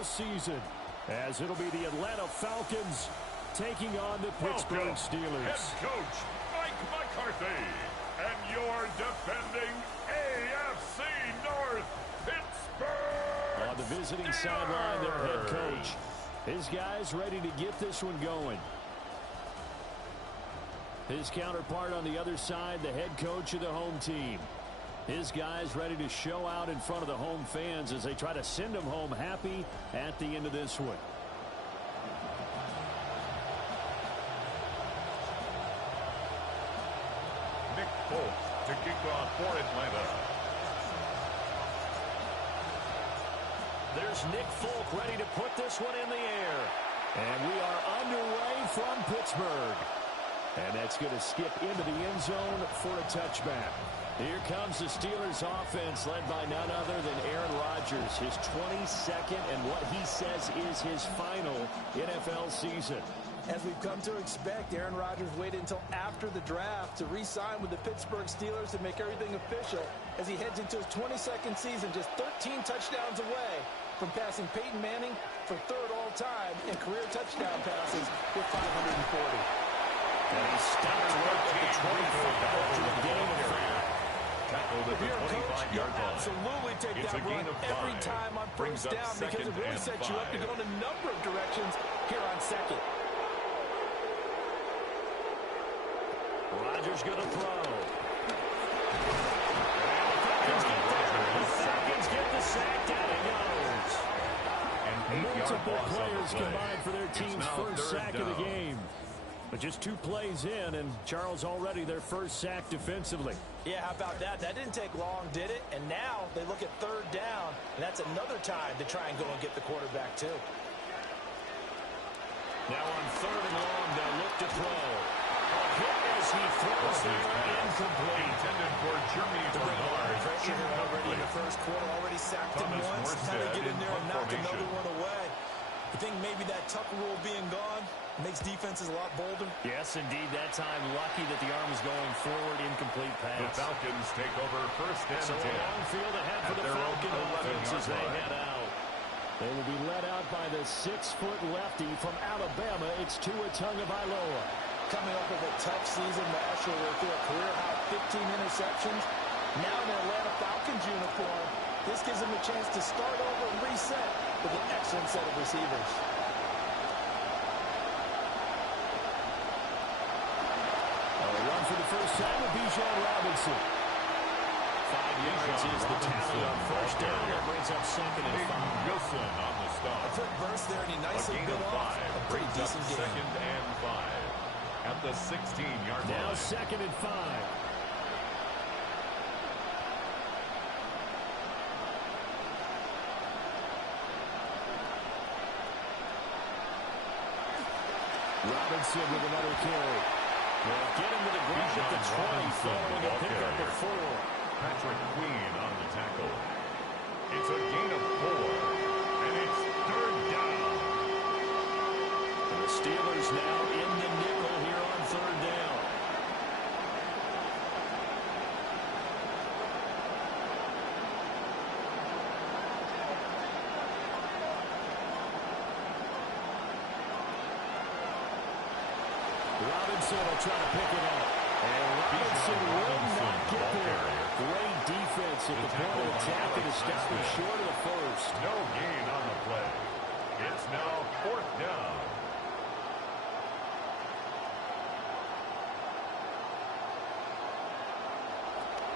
NFL season, as it'll be the Atlanta Falcons taking on the Pittsburgh Steelers. Head coach Mike McCarthy and your defending AFC North Pittsburgh on the visiting sideline, their head coach. His guys ready to get this one going. His counterpart on the other side, the head coach of the home team. His guys ready to show out in front of the home fans as they try to send them home happy at the end of this one. Nick Folk to kick off for Atlanta. There's Nick Folk ready to put this one in the air. And we are underway from Pittsburgh. And that's going to skip into the end zone for a touchback. Here comes the Steelers offense led by none other than Aaron Rodgers. His 22nd and what he says is his final NFL season. As we've come to expect, Aaron Rodgers waited until after the draft to re-sign with the Pittsburgh Steelers to make everything official as he heads into his 22nd season, just 13 touchdowns away from passing Peyton Manning for third all-time in career touchdown passes with 540. And he starts work at the 25 after the game affair. Tackled at the 25-yard line. Absolutely take It's that a gain run of 5. every time on Brings first up down because it really sets you up to go in a number of directions here on second. Rodgers going to throw. And the Falcons get there. The Falcons get the sack. Down he goes. Multiple players combined for their team's first sack of the game. But just 2 plays in, and Charles already their first sack defensively. Yeah, how about that? That didn't take long, did it? And now they look at third down, and that's another time to try and go and get the quarterback, too. Now on third and long, they'll look to throw. A hit as he throws there, incomplete. Intended for Jeremy Bernard. Pressure here already in the first quarter, already sacked him once. Time to get in there and knock another one away. I think maybe that tuck rule being gone makes defenses a lot bolder. Yes, indeed. That time, lucky that the arm was going forward, incomplete pass. The Falcons take over first and 10. So a long field ahead for the Falcon offense as they head out. They will be led out by the 6-foot lefty from Alabama. It's Tua Tagovailoa. Coming up with a tough season last year with a career-high 15 interceptions. Now in the Atlanta Falcons uniform, this gives him a chance to start over and reset with an excellent set of receivers. A run for the first time with Bijan Robinson. 5 yards is the tally on first down. That brings up second and 5. Wilson on the stop. A quick burst there, and he nicely bit off a pretty decent game. Second and 5 at the 16-yard line. Now second and 5. Robinson with another carry. They'll get him to the ground at the 20, following a pickup of 4. Patrick Queen on the tackle. It's a gain of 4, and it's third down. And the Steelers now in the nickel here on third down. Robinson will try to pick it up. And Robinson will not get there. Great defense at the point of attack and established short of the first. No gain on the play. It's now fourth down.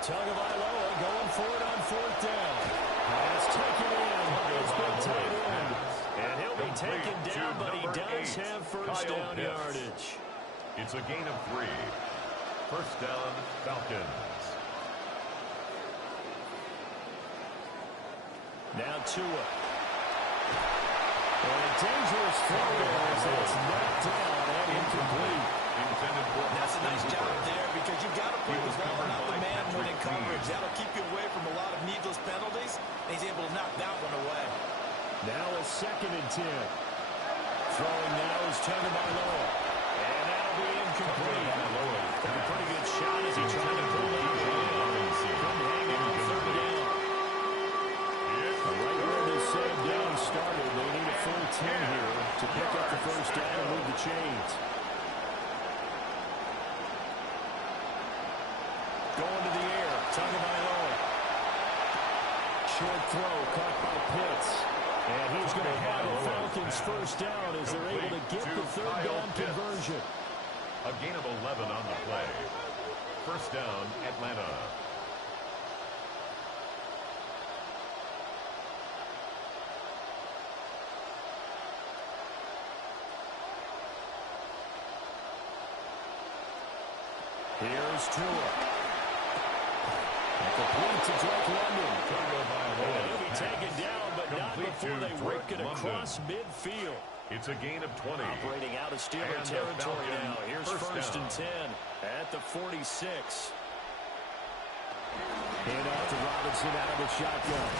Tagovailoa going for it on fourth down. Pass taken in. It's been tight end. And he'll be taken down, but he does have first down yardage. It's a gain of 3. First down, Falcons. Now Tua. And a dangerous throw there as that's knocked down and incomplete. Intended for That's a nice job there because you've got to put the ball out the man when in coverage. That'll keep you away from a lot of needless penalties. And he's able to knock that one away. Now a second and 10. Throwing now is Tagovailoa. And that'll be incomplete. Got a pretty good shot as he tried to pull it out. Come hanging on third down. Right where this save down started, they need first down and move the chains. Going to the air. Tagovailoa. Short throw caught by Pitts. And he's going to have the Falcons first down as they're able to get the third down conversion. A gain of 11 on the play. First down, Atlanta. Here's Tua. Complete to Drake London. He'll be taken down, but not before they work it across midfield. It's a gain of 20. Operating out of Steeler territory now. Here's first and 10 at the 46. Hand off to Robinson out of the shotgun.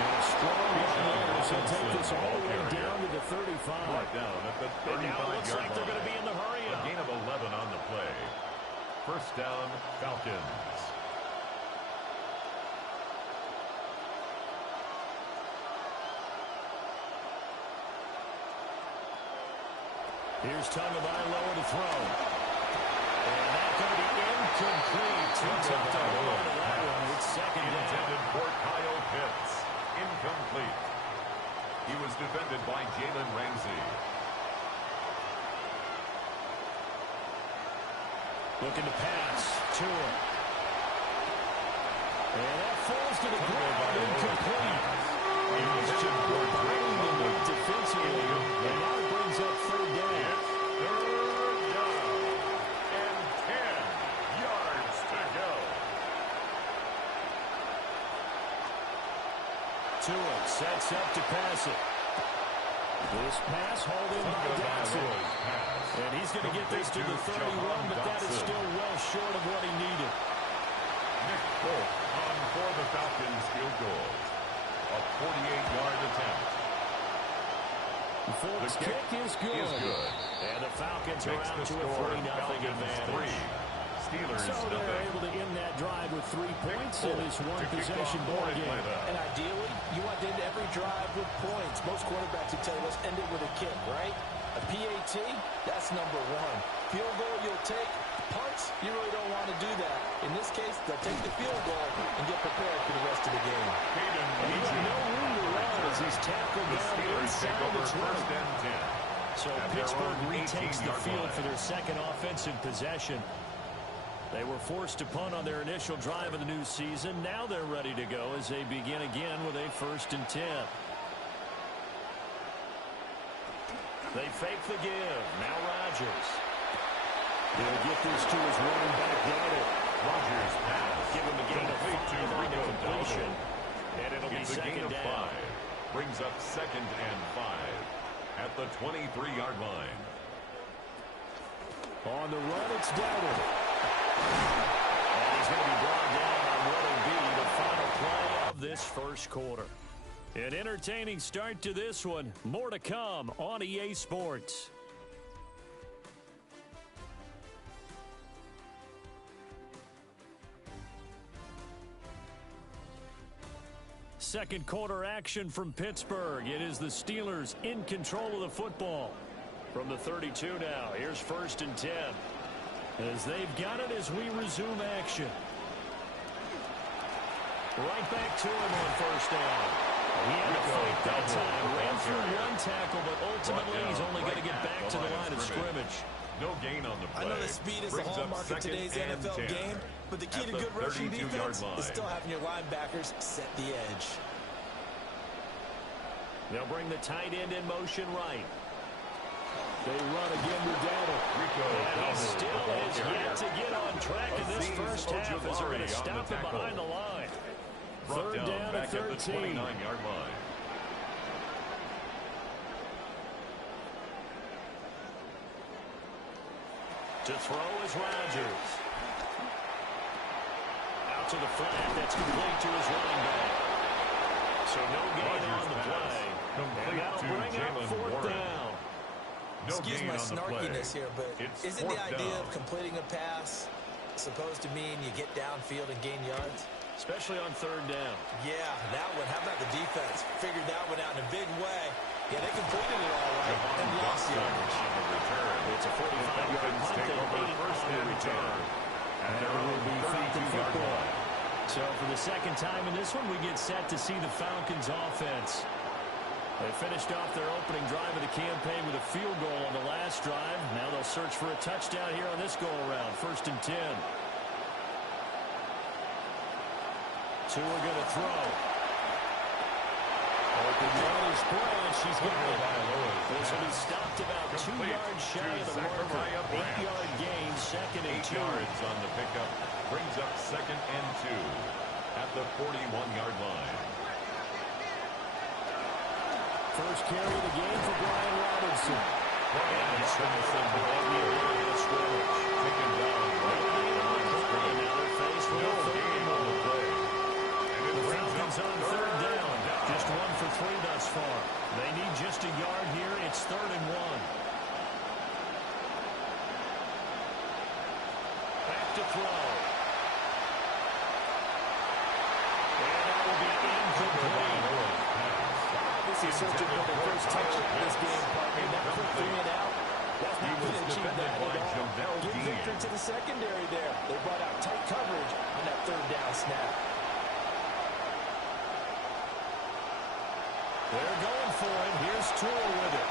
And a strong run there as he'll take this all the way down to the 35. Right down at the 35-yard line. And now it looks like they're going to be in the hurry up. A gain of 11 on the play. First down, Falcons. Here's Tagovailoa to throw. And that's going to be incomplete. Too tough to hold on to that one. It's second down. Intended for Kyle Pitts. Incomplete. He was defended by Jalen Ramsey. Looking to pass. Tua. And that falls to the ground. Incomplete. And he's just behind him defensively. And now it brings up third down. Third down. And 10 yards to go. Tua sets up to pass it. This pass hauled in by Dawson. And he's going to get this to the 31, but that is still well short of what he needed. Nick Folk on for the Falcons field goal. A 48-yard attempt. Folks' kick is good. And the Falcons are out to a 3-0 advantage. Steelers so they're able to end that drive with 3 points in this one-possession ball game. And ideally, you want to end every drive with points. Most quarterbacks would tell you, let's end it with a kick, right? A PAT, that's number 1. Field goal you'll take. Punts, you really don't want to do that. In this case, they'll take the field goal and get prepared for the rest of the game. And he's got no room to run as he's tackled down inside the 20. So Pittsburgh retakes the field for their second offensive possession. They were forced to punt on their initial drive of the new season. Now they're ready to go as they begin again with a first and 10. They fake the give. Now Rodgers. He'll get this to his running back Goddard. Rodgers pass. Give him a gain of 5 on the completion. And it'll be second down. 5. Brings up second and 5 at the 23-yard line. On the run, it's Goddard. And he's going to be brought down on what will be the final play of this first quarter. An entertaining start to this one. More to come on EA Sports. Second quarter action from Pittsburgh. It is the Steelers in control of the football. From the 32 now, here's first and 10. As they've got it as we resume action. Right back to him on first down. He had to fight that time. Ran through one tackle, but ultimately he's only going to get back to the line of scrimmage. No gain on the play. I know the speed is the hallmark of today's NFL game, but the key to good rushing defense is still having your linebackers set the edge. They'll bring the tight end in motion right. They run again with Dowdle. And he still has yet to get on track in this first half as they're going to stop him behind the line. Third down at 13. 29-yard line. To throw is Rodgers. Out to the flat. That's complete to his running back. So no gain on the play. And that'll bring up fourth down. Excuse my snarkiness here, but isn't the idea of completing a pass supposed to mean you get downfield and gain yards? Especially on third down. Yeah, that one. How about the defense? Figured that one out in a big way. Yeah, they completed it all and lost yardage. On the return. It's a 45-yard punt. Take over They first on the and return. 10. And There will be Falcon 32-yard football. line. So for the second time in this one, we get set to see the Falcons offense. They finished off their opening drive of the campaign with a field goal on the last drive. Now they'll search for a touchdown here on this go-around. 1st and 10. Two are going to throw. Open yardage spread. She's got it. This will be stopped about 2 yards shy of the marker. 8-yard gain, 2nd and 2. 8 yards on the pickup. Brings up 2nd and 2 at the 41-yard line. First carry of the game for Brian Robinson. And it's Robinson on the line of scrimmage. Taken down right on the line of scrimmage. Now they're faced with No a third gain on the play. And it The brings Falcons up on 3rd down. Just 1 for 3 thus far. They need just a yard here. It's 3rd and 1. Back to throw. And that will be incomplete. This is searching for the first touchdown this game, partner. That quick 3 and out, that's not going to achieve that at all. Good victory to the secondary there. They brought out tight coverage on that 3rd down snap. They're going for it. Here's Tua with it.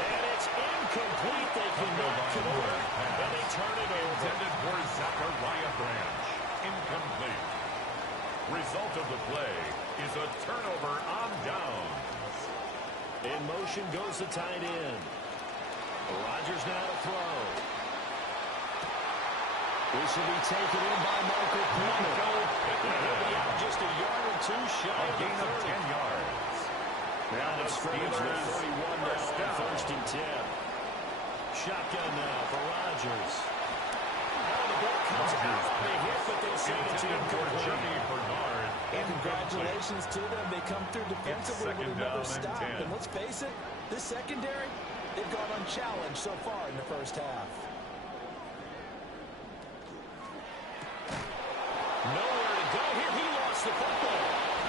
And it's incomplete. They cannot convert. And they turn it over. Intended for Zachariah Branch. Incomplete. Result of the play is a turnover on downs. In motion goes the tight end. Rodgers now to throw. This will be taken in by Michael Pittman. He'll be out just a yard or 2 shy of the Gain of 30. 10 yards. Now the scrimmage near 31 now on 1st and 10. Shotgun now for Rodgers. Oh, the ball comes out. They hit, but they say it's incomplete. And congratulations to them. They come through defensively with another stop. And let's face it, this secondary, they've gone unchallenged so far in the first half. Nowhere to go here. He lost the football.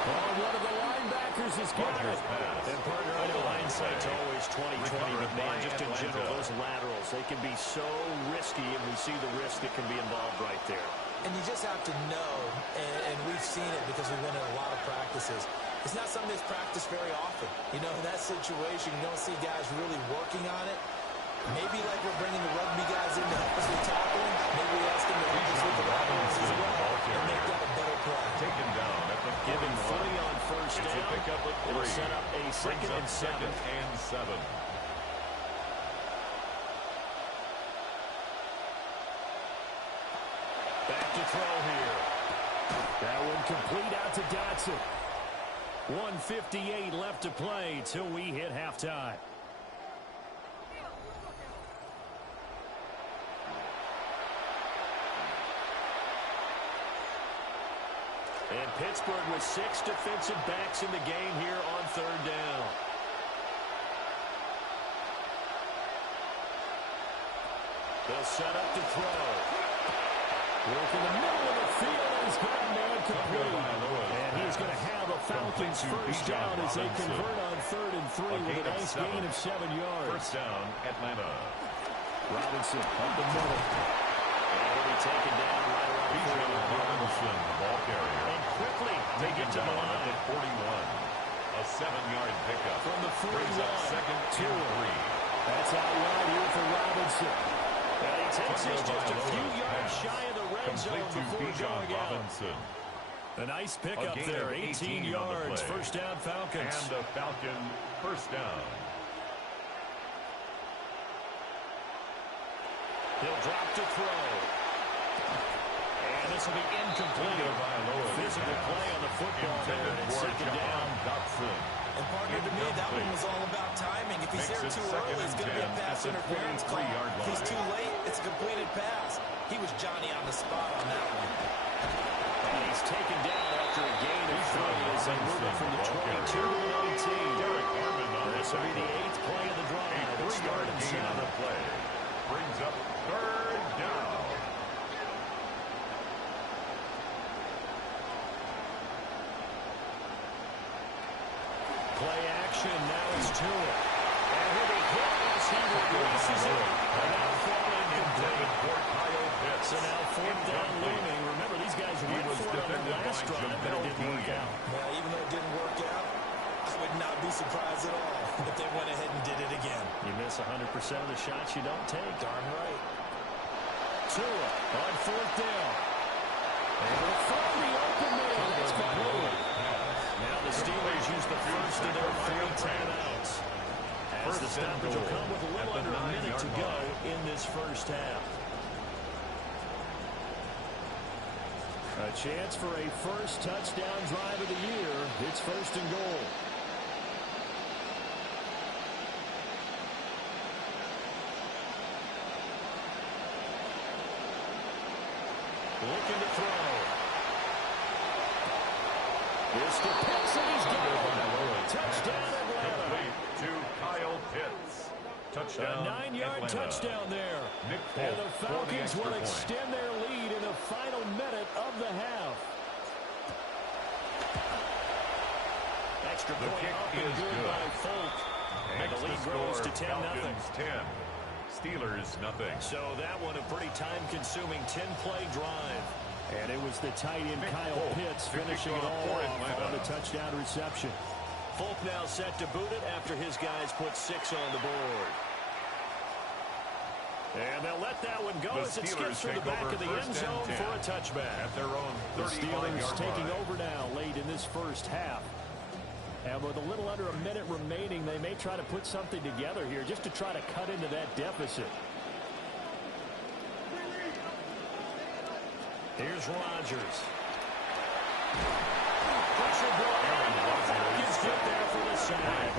Oh, one of the linebackers has got it. And partner, I know hindsight's always 20/20, but man, just in general, those laterals, they can be so risky, and we see the risk that can be involved right there. And you just have to know, and we've seen it because we've been in a lot of practices. It's not something that's practiced very often. You know, in that situation, you don't see guys really working on it. Maybe like we're bringing the rugby guys in to help us with tackling. Maybe we ask them to help us with the laterals as well and make that a better play. Taken down at the Giving 3 on 1st down. Pick up at 3. It'll set up a 2nd and 7. 2nd and 7. Back to throw here. That one complete out to Dotson. 1:58 left to play till we hit halftime. And Pittsburgh with 6 defensive backs in the game here on 3rd down. They'll set up to throw. Work in the middle of the field, and he's got a man complete. And he's going to have a Falcons 1st down as they convert on 3rd and 3 with a nice gain of 7 yards. 1st down, Atlanta. Robinson up the middle. And he'll be taken down right around the 40. Robinson, ball carrier. And quickly they get to the line. At 41. A 7-yard pickup. From the 41. Brings up 2nd and 3. That's out wide here for Robinson. And he takes us just a few yards shy of the red zone before going out. A nice pickup there, 18 yards. 1st down, Falcons. And the Falcon 1st down. He'll drop to throw. And this will be incomplete. Physical play on the football there. And it's 2nd down. And partner, to me, that one was all about timing. If he's there too early, it's going to be a pass interference call. If he's too late, it's a completed pass. He was Johnny on the spot on that one. And he's taken down after a gain of 3 as they move it from the 22 to the 19. This will be the 8th play of the drive. A 3-yard gain on the play. Brings up 3rd down. Play action. Now it's Tua. And he'll be hit as he releases it. And now falling intended for Kyle Pitts. So now fourth down looming. Remember, these guys went for it on the last drive, but it didn't work out. Yeah, even though it didn't work out, I would not be surprised at all if they went ahead and did it again. You miss 100% of the shots you don't take. Darn right. Tua on fourth down. And will find the open man. That's complete. Now the Steelers use the first of their 3 timeouts. As the stoppage will come with a little under a minute to go in this first half. A chance for a first touchdown drive of the year. It's first and goal. Looking to throw. Here's the Pitts, and he's got it. Touchdown, Atlanta. To Kyle Pitts. Touchdown, a 9-yard touchdown there. And the Falcons will extend their lead in the final minute of the half. Extra point up and good by Folk. And the lead grows to 10-0. 10. Steelers, nothing. So that one a pretty time-consuming 10-play drive. And it was the tight end Kyle Pitts finishing it all off on the touchdown reception. Folk now set to boot it after his guys put 6 on the board. And they'll let that one go as it skips through the back of the end zone for a touchback. At their own 35-yard line. The Steelers taking over now late in this first half. And with a little under a minute remaining, they may try to put something together here just to try to cut into that deficit. Here's Rodgers. Pressure brought in. Falcons get there for the sack.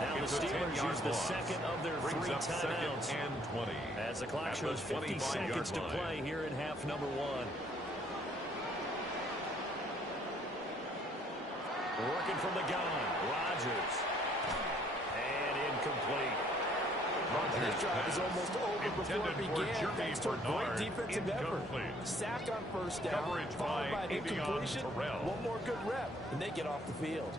Now the Steelers use the second of their 3 timeouts. And 20. As the clock shows 50 seconds to play here in half number 1. Working from the gun, Rodgers. And incomplete. This drive is almost over before it began, thanks to a great defensive effort. Sack on first down, followed by an incompletion, one more good rep, and they get off the field.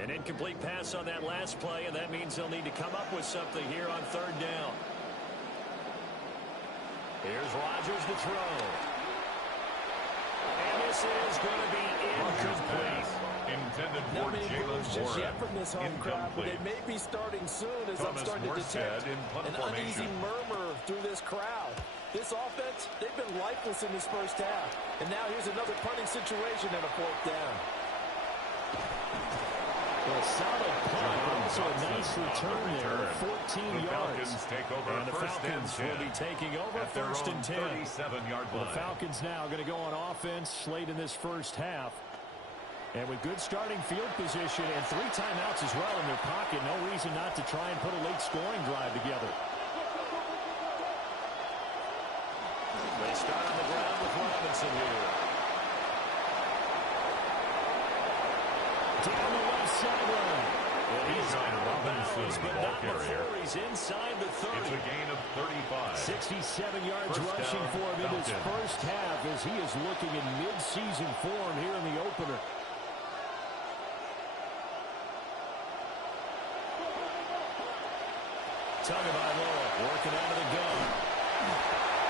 An incomplete pass on that last play, and that means they'll need to come up with something here on third down. Here's Rodgers to throw. And this is going to be incomplete. Intended Not for many Jalen just Warren. yet from this home crowd, but they may be starting soon as I'm starting to detect an uneasy murmur through this crowd. This offense, they've been lifeless in this first half. And now here's another punting situation and a fourth down. A solid punt, also a nice return there, 14 yards. And the Falcons will be taking over first and 10. 37-yard line. The Falcons now going to go on offense late in this first half. And with good starting field position and 3 timeouts as well in their pocket, no reason not to try and put a late scoring drive together. They start on the ground with Robinson here. Down the left sideline. And he's out of bounds, but not before he's inside the 30. It's a gain of 35. 67 yards rushing for him in his first half as he is looking in mid-season form here in the opener. Tagovailoa working out of the gun.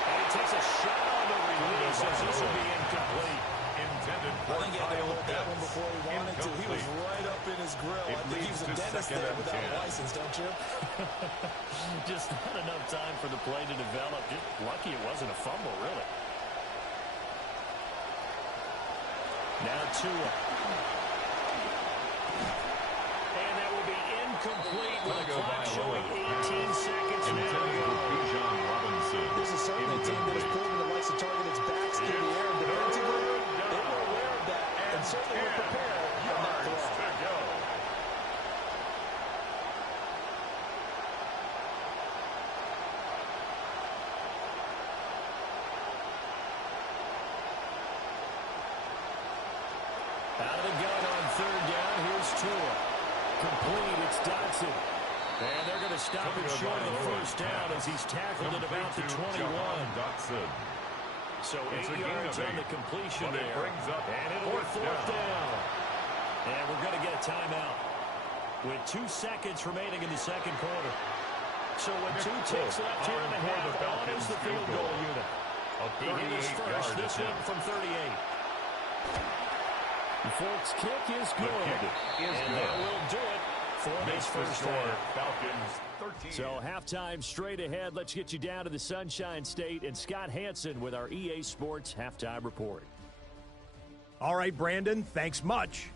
And he takes a shot on the release as this will be incomplete. Intended I for think he had to hold that one before he wanted to. He was right up in his grill. I think he was a dentist there without a license, don't you? Just not enough time for the play to develop. Just lucky it wasn't a fumble, really. Now Tua. And that will be incomplete with a clock showing 18 seconds now. This is certainly a team that has proven it likes to target its backs in the air. And defensively, they were aware of that and certainly were prepared on that throw. Out of the gun on third down. Here's Tua. Complete. It's Dotson. And they're going to stop him short of the first down as he's tackled at about the 21. So 8 yards on the completion there. And it'll be fourth down. with 2 seconds remaining in the second quarter. So with 2 ticks left here in the half, on is the field goal unit. He hit his first, this one from 38. The Folks' kick is good. And that will do it for this first half. Falcons 13. So halftime straight ahead. Let's get you down to the Sunshine State and Scott Hansen with our EA Sports halftime report. All right, Brandon, thanks much.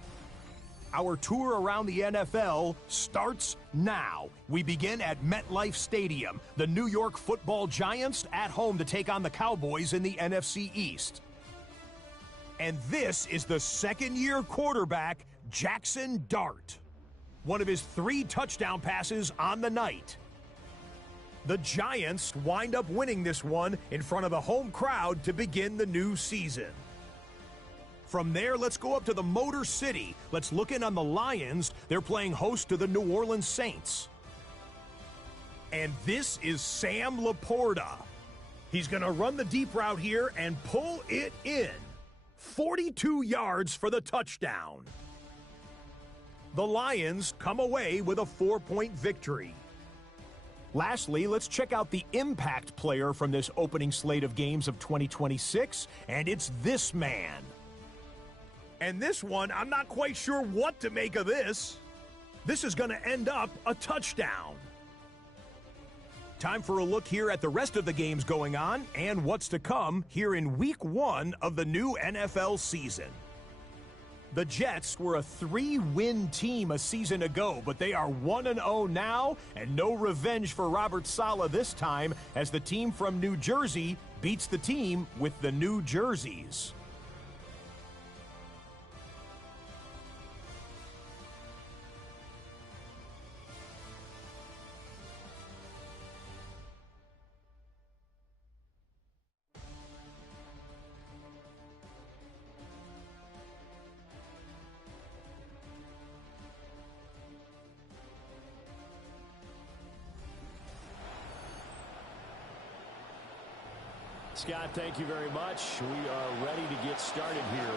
Our tour around the NFL starts now. We begin at MetLife Stadium. The New York Football Giants at home to take on the Cowboys in the NFC East. And this is the second-year quarterback, Jackson Dart. One of his 3 touchdown passes on the night. The Giants wind up winning this one in front of the home crowd to begin the new season. From there, let's go up to the Motor City. Let's look in on the Lions. They're playing host to the New Orleans Saints. And this is Sam Laporta. He's going to run the deep route here and pull it in. 42 yards for the touchdown. The Lions come away with a 4-point victory. Lastly, let's check out the impact player from this opening slate of games of 2026, and it's this man. And this one, I'm not quite sure what to make of this. This is going to end up a touchdown. Time for a look here at the rest of the games going on and what's to come here in Week 1 of the new NFL season. The Jets were a 3-win team a season ago, but they are 1-0 now, and no revenge for Robert Saleh this time as the team from New Jersey beats the team with the New Jerseys. Scott, thank you very much. We are ready to get started here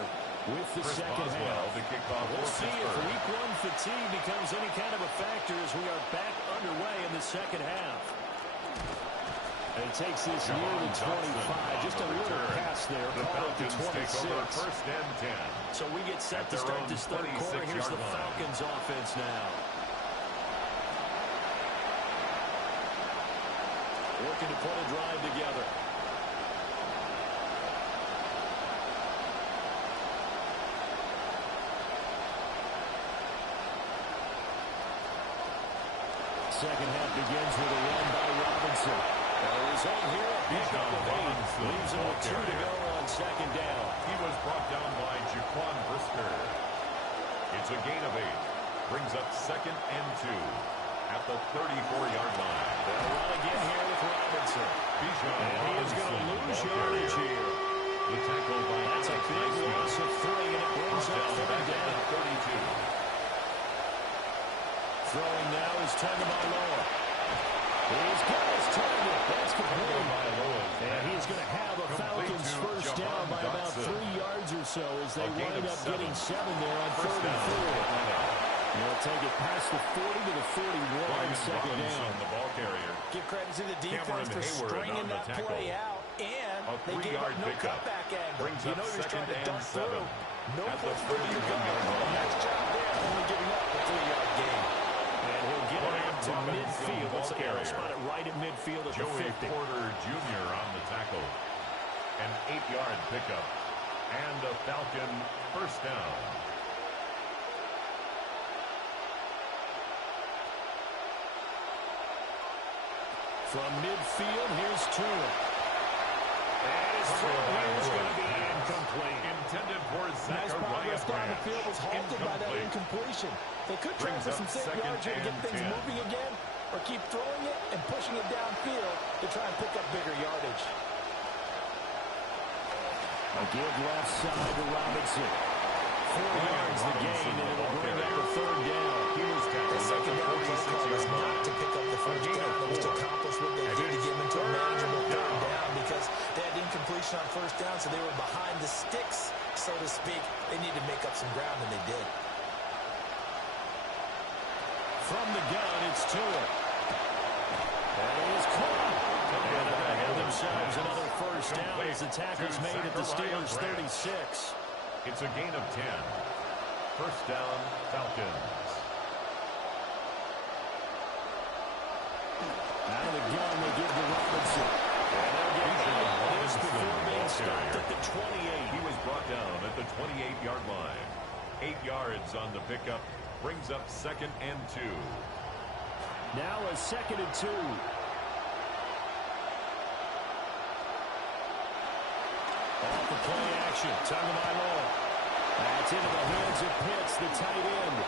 with the second half. We'll see if Week 1 fatigue becomes any kind of a factor as we are back underway in the second half. And it takes this near the 25. Just a little pass there. Call it the 26. First and 10. So we get set to start this third quarter. Here's the Falcons offense now. Working to put a drive together. Second half begins with a run by Robinson. He's on here, a pick up of 8. Leaves him with 2 to go on second down. He was brought down by Jaquan Brisker. It's a gain of 8. Brings up second and 2 at the 34-yard line. They'll run again here with Robinson. And he is going to lose yardage here. The tackle by That's a big loss of 3, and it brings up third down. 32. Throwing now is Tagovailoa. He's got his target. That's complete. And he's going to have a Falcons first down by about 3 yards or so as they wind up getting 7 there on 3rd and 4. They'll take it past the 40 to the 41, second down. The ball carrier. Give credit to the defense for stringing that play out, and they gave up no cutback angle. You know you're trying to dump through. No place for you to go. Nice job there, only giving up a 3-yard gain. And he'll get it out to midfield. Let's spot it right at midfield at the 50. Joey Porter Jr. on the tackle. An 8-yard pickup. And a Falcon first down. From midfield, here's Tua. And his throw here is going to be incomplete. Intended for Nice progress down the field was halted by that incompletion. They could try for some safe yards here to get things moving again, or keep throwing it and pushing it downfield to try and pick up bigger yardage. A give left side to Robinson. 4 yards the gain, and it'll bring up the third down. The second down play call was not to pick up the first down. It was to accomplish what they did to get them into a manageable third down because they had incompletion on first down, so they were behind the sticks, so to speak. They needed to make up some ground, and they did. from the gun, it's Tua. And he is caught. And they have themselves another first down as the tackle's made at the Steelers' 36. It's a gain of 10. First down, Falcons. Out of the gun, they give to Robinson. And they'll get this before being stopped at the 28. He was brought down at the 28-yard line. 8 yards on the pickup. Brings up 2nd and 2. Now a 2nd and 2. Off the play action. Tagovailoa. That's into the hands of Pitts, the tight end.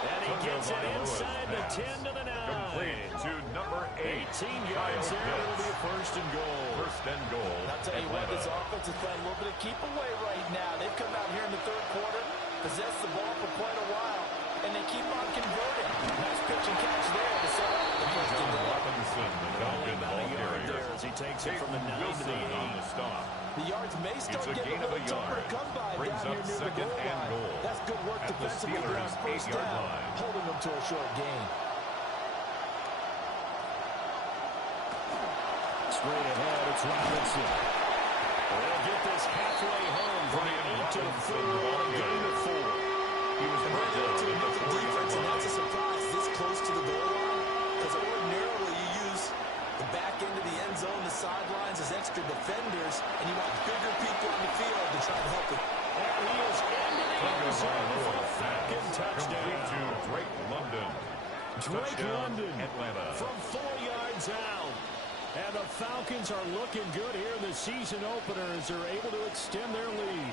And he gets it inside the 10 to the 9. Complete to number 8. 18 yards there. It'll be a first and goal. First and goal. I'll tell you what, this offense is playing a little bit of keep away right now. They've come out here in the third quarter, possessed the ball for quite a while, and they keep on converting. Nice pitch and catch there to set up the first and goal. Robinson, the Falcon ball carrier. As he takes it from the 9 to the 8. On the stop. The yards may start It's a getting gain a of a little tougher to yard. come by Brings down up here near the 2nd goal and line. goal. That's good work At the defensively there on Steelers' first 8-yard down, line. holding them to a short gain. Straight ahead, it's Robinson. They'll get this halfway home from the 8 to the 4 on a gain of 4. He was brought down To at the the defense, and that's a surprise this close to the goal line, because ordinarily you use the back end of the end zone, the sidelines as extra defenders, and you want bigger people on the field to try and help it. And he is into the end zone for a Falcon touchdown. Complete to Drake London. Drake Touchdown, London Atlanta. from 4 yards out. And the Falcons are looking good here in the season opener as they're able to extend their lead.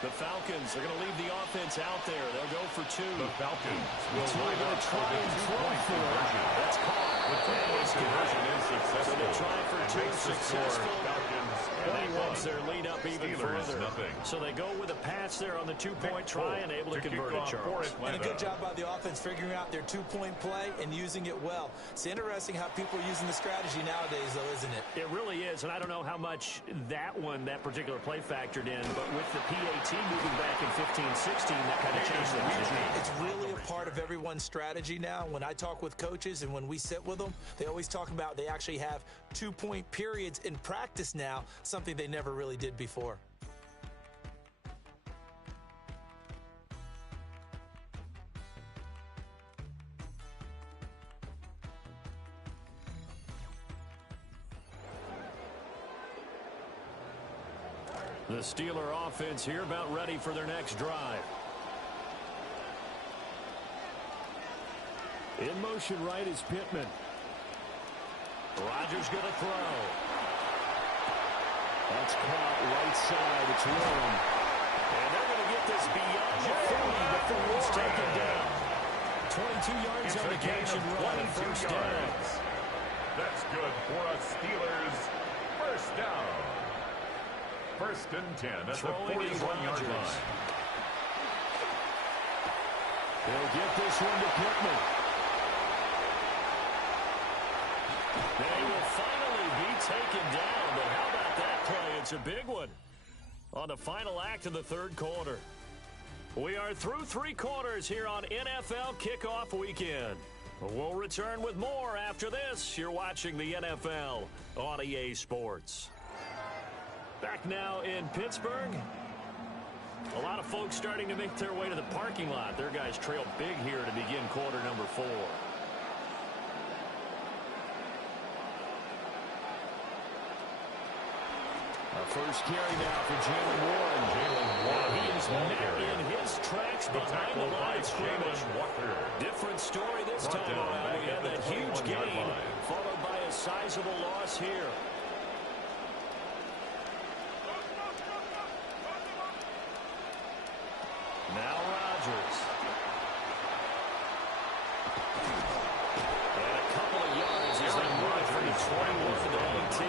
The Falcons are going to leave the offense out there. They'll go for 2. The Falcons will Two are line going up to for try the and throw 2-point for it. conversion. That's caught. The 2-point conversion is So successful. they'll try for And 2 makes the score successful. Falcons and He they wants won. their lead up even Steelers, further. nothing. So they go with a pass there on the 2-point try and able to convert it, Charles. And a good job by the offense figuring out their 2-point play and using it well. It's interesting how people are using the strategy nowadays, though, isn't it? It really is, and I don't know how much that particular play factored in, but with the PAT moving back in 15-16, that kind of changed things. It's really a part of everyone's strategy now. When I talk with coaches and when we sit with them, they always talk about they actually have 2-point periods in practice now, something they never really did before. The Steeler offense here about ready for their next drive. In motion right is Pittman. Rodgers going to throw. That's caught right side. It's Warren. And they're going to get this beyond the 40 before it's taken down. 22 yards on the catch and run. First down. That's good for a Steelers first down. First and 10 at the 41-yard line. They'll get this one to Pittman. They will finally be taken down, but how about that play? It's a big one on the final act of the third quarter. We are through 3 quarters here on NFL Kickoff Weekend. We'll return with more after this. You're watching the NFL on EA Sports. Back now in Pittsburgh. A lot of folks starting to make their way to the parking lot. Their guys trail big here to begin quarter number 4. Our first carry now for Jalen Warren. He is met in his tracks behind the line of scrimmage. Different story this time around. We had that huge gain, followed by a sizable loss here. Now Rodgers. And a couple of yards as they move from 21 to 18.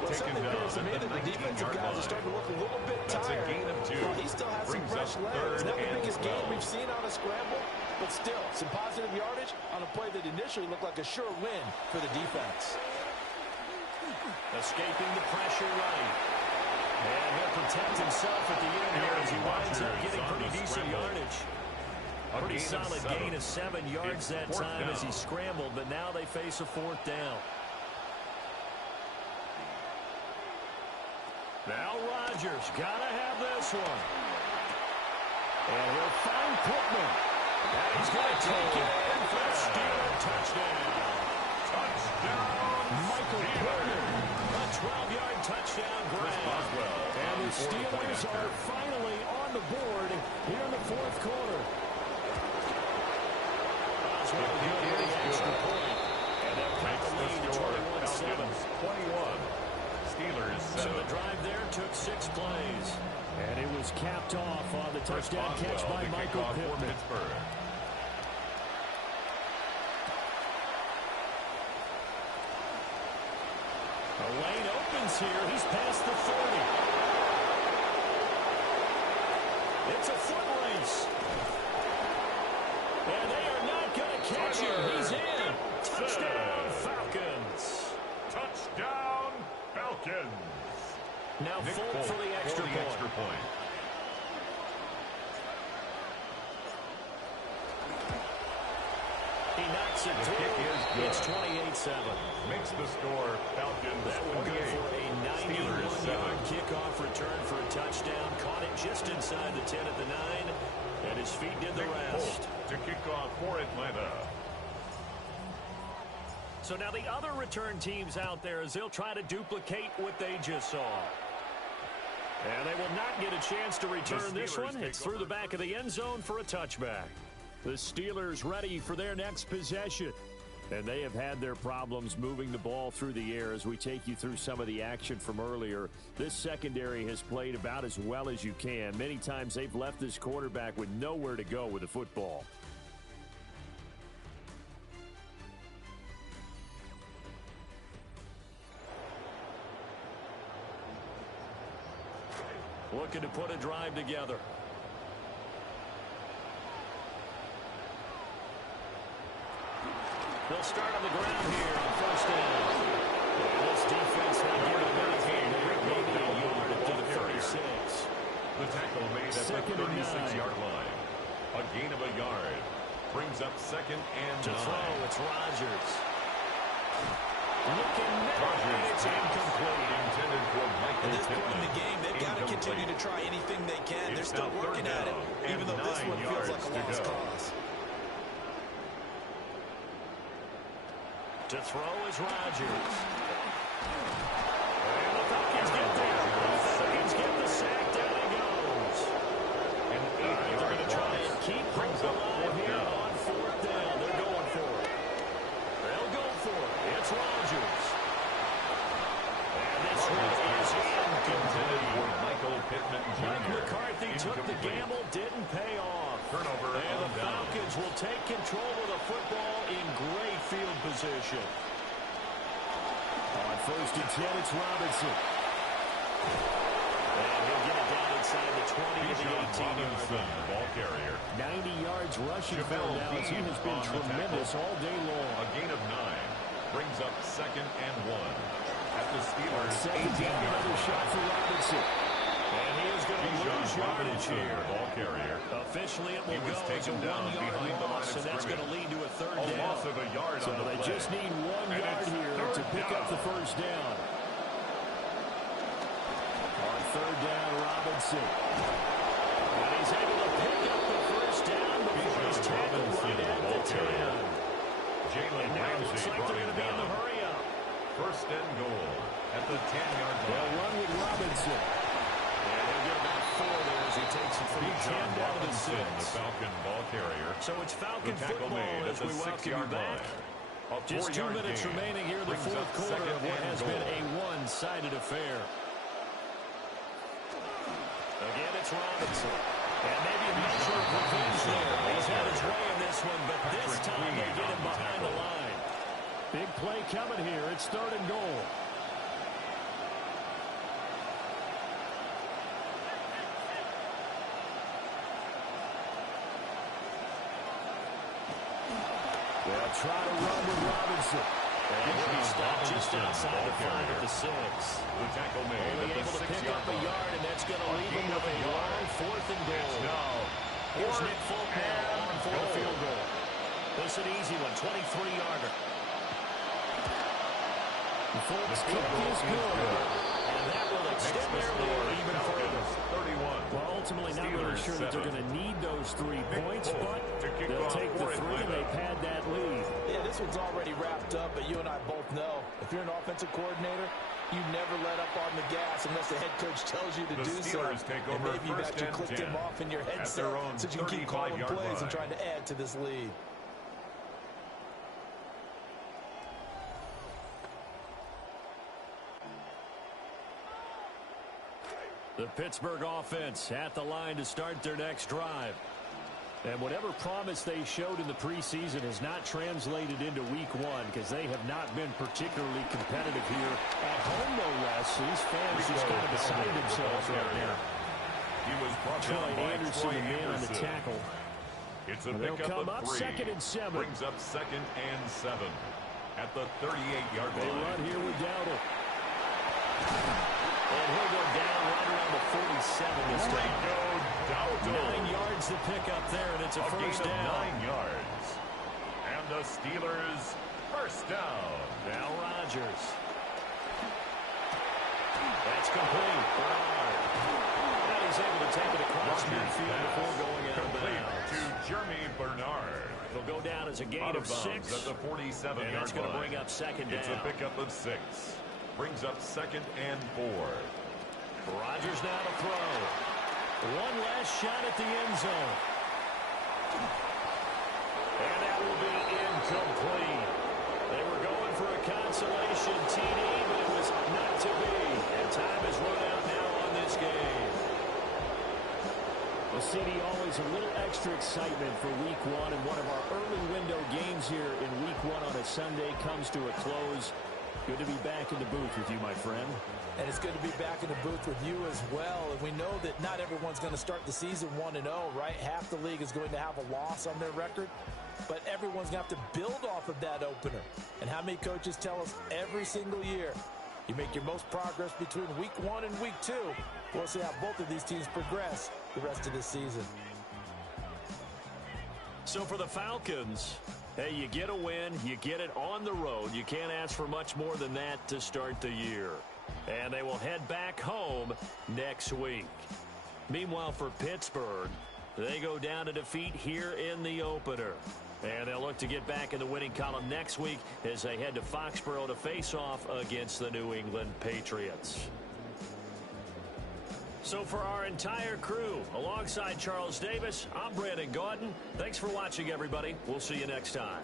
Well, something appears to me that the defensive guys are starting to look a little bit tired. That's a gain of 2. Well, he still has some fresh legs. Not the biggest gain we've seen on a scramble, but still, some positive yardage on a play that initially looked like a sure win for the defense. Escaping the pressure right. And he'll protect himself at the end here as he winds up getting pretty decent yardage. Pretty solid gain of 7 yards that time as he scrambled, but now they face a 4th down. Now Rodgers, gotta have this one. And he'll find Pittman. And he's going to take it in for a Steeler touchdown. Touchdown, Michael Pittman, a 12-yard touchdown grab. And the Steelers are finally on the board here in the 4th quarter. Osweiler good with the extra point. And they'll cut the lead to 21-7. 21. Steelers 7. So the drive there took 6 plays. And it was capped off on the touchdown catch by Michael Pittman. A lane opens here. He's past the 30. It's a foot race. And they are not going to catch him. He's in. Touchdown, Falcons. Touchdown, Falcons. Now Folk for the extra point. He knocks it through. It's 28-7. Makes the score Falcons. That will go for a 91-yard kickoff return for a touchdown. Caught it just inside the 10 at the 9. And his feet did the rest. To kick off for Atlanta. So now the other return teams out there as they'll try to duplicate what they just saw. And they will not get a chance to return this one. It's through the back of the end zone for a touchback. The Steelers ready for their next possession. And they have had their problems moving the ball through the air as we take you through some of the action from earlier. This secondary has played about as well as you can. Many times they've left this quarterback with nowhere to go with the football. Looking to put a drive together. They'll start on the ground here on 1st down. This defense had given anything maybe a yard to the 36. The tackle made at the 36-yard line. A gain of a yard. Brings up 2nd and 9. To throw, it's Rodgers. Looking now, it's incomplete. Intended for Michael At this point in the game, they've got to continue to try anything they can. They're still working at it, even though this one feels like a lost cause. To throw is Rodgers. And the Falcons get there. The Falcons get the sack. Down he goes. And they're going to try and keep things alive here on 4th down. They're going for it. They'll go for it. It's Rodgers. And this one is incomplete. Michael Pittman Jr. Mike McCarthy took the gamble, didn't pay off. Turnover. And the Falcons will take control of the football in great field position. On 1st and 10, it's Robinson. And he'll get it down inside the 20 to the 18-yard line. Ball carrier. 90 yards rushing for him now as he has been tremendous all day long. A gain of 9. Brings up 2nd and 1. At the Steelers' 17, another shot for Robinson. And he is going to lose yardage here. Ball carrier. Officially, it will go as a 1-yard loss, and that's going to lead to a 3rd down. A loss of a yard so on the they play. just need 1 yard here to pick up the 1st down. On 3rd down, Robinson. And he's able to pick up the 1st down before he's tackled right at the 10. Jalen And now it looks like they're going to be in the hurry-up. 1st and goal at the 10-yard line. They'll run with Robinson. And he'll get about 4 there as he takes it from the 10 down to the 6. The Falcon ball carrier. So it's Falcon football as we welcome you back. Just 2 minutes remaining here in the 4th quarter of what has been a one-sided affair. Again, it's Robinson. And maybe a measure of revenge there. He's had his way in this one, but this time they get him behind the line. Big play coming here. It's 3rd and goal. They'll try to run with Robinson. And he'll be stopped just outside the 5 at the 6. The tackle made. Only able to pick up a yard, and that's going to leave him with a long 4th and goal. Here's Nick Folk now on this an easy one, 23-yarder. The Falcons kick is good, and that will extend their lead even further. 31. Well, ultimately not really sure that they're going to need those 3 points, but they'll take the 3 and they pad that lead. Yeah, this one's already wrapped up, but you and I both know if you're an offensive coordinator, you never let up on the gas unless the head coach tells you to do so. And maybe you've actually clicked him off in your headset so you can keep calling plays and trying to add to this lead. The Pittsburgh offense at the line to start their next drive. And whatever promise they showed in the preseason has not translated into week 1 because they have not been particularly competitive here at home, no less. So these fans just kind of beside themselves right now. He was brought down by Anderson, the man on the tackle. It's a pickup of 3. 2nd and 7. Brings up 2nd and 7 at the 38-yard line. They run here with Dowdle. And he'll go down right around the 47 this time. 9 yards to pick up there, and it's a first down. 9 yards. And the Steelers first down. Now Rodgers. That's complete. Bernard. And he's able to take it across midfield before going out of bounds. To Jeremy Bernard. It'll go down as a gain of 6. At the 47-yard line. And that's going to bring up 2nd down. It's a pickup of 6. Brings up 2nd and 4. Rodgers now to throw. One last shot at the end zone. And that will be incomplete. They were going for a consolation TD, but it was not to be. And time is run out now on this game. Well, CD, always a little extra excitement for week 1, and one of our early window games here in week 1 on a Sunday comes to a close. Good to be back in the booth with you, my friend. And it's good to be back in the booth with you as well. And we know that not everyone's going to start the season 1-0, right? Half the league is going to have a loss on their record. But everyone's going to have to build off of that opener. And how many coaches tell us every single year, you make your most progress between week 1 and week 2. We'll see how both of these teams progress the rest of this season. So for the Falcons, hey, you get a win, you get it on the road. You can't ask for much more than that to start the year. And they will head back home next week. Meanwhile, for Pittsburgh, they go down to defeat here in the opener. And they'll look to get back in the winning column next week as they head to Foxborough to face off against the New England Patriots. So for our entire crew, alongside Charles Davis, I'm Brandon Gaudin. Thanks for watching, everybody. We'll see you next time.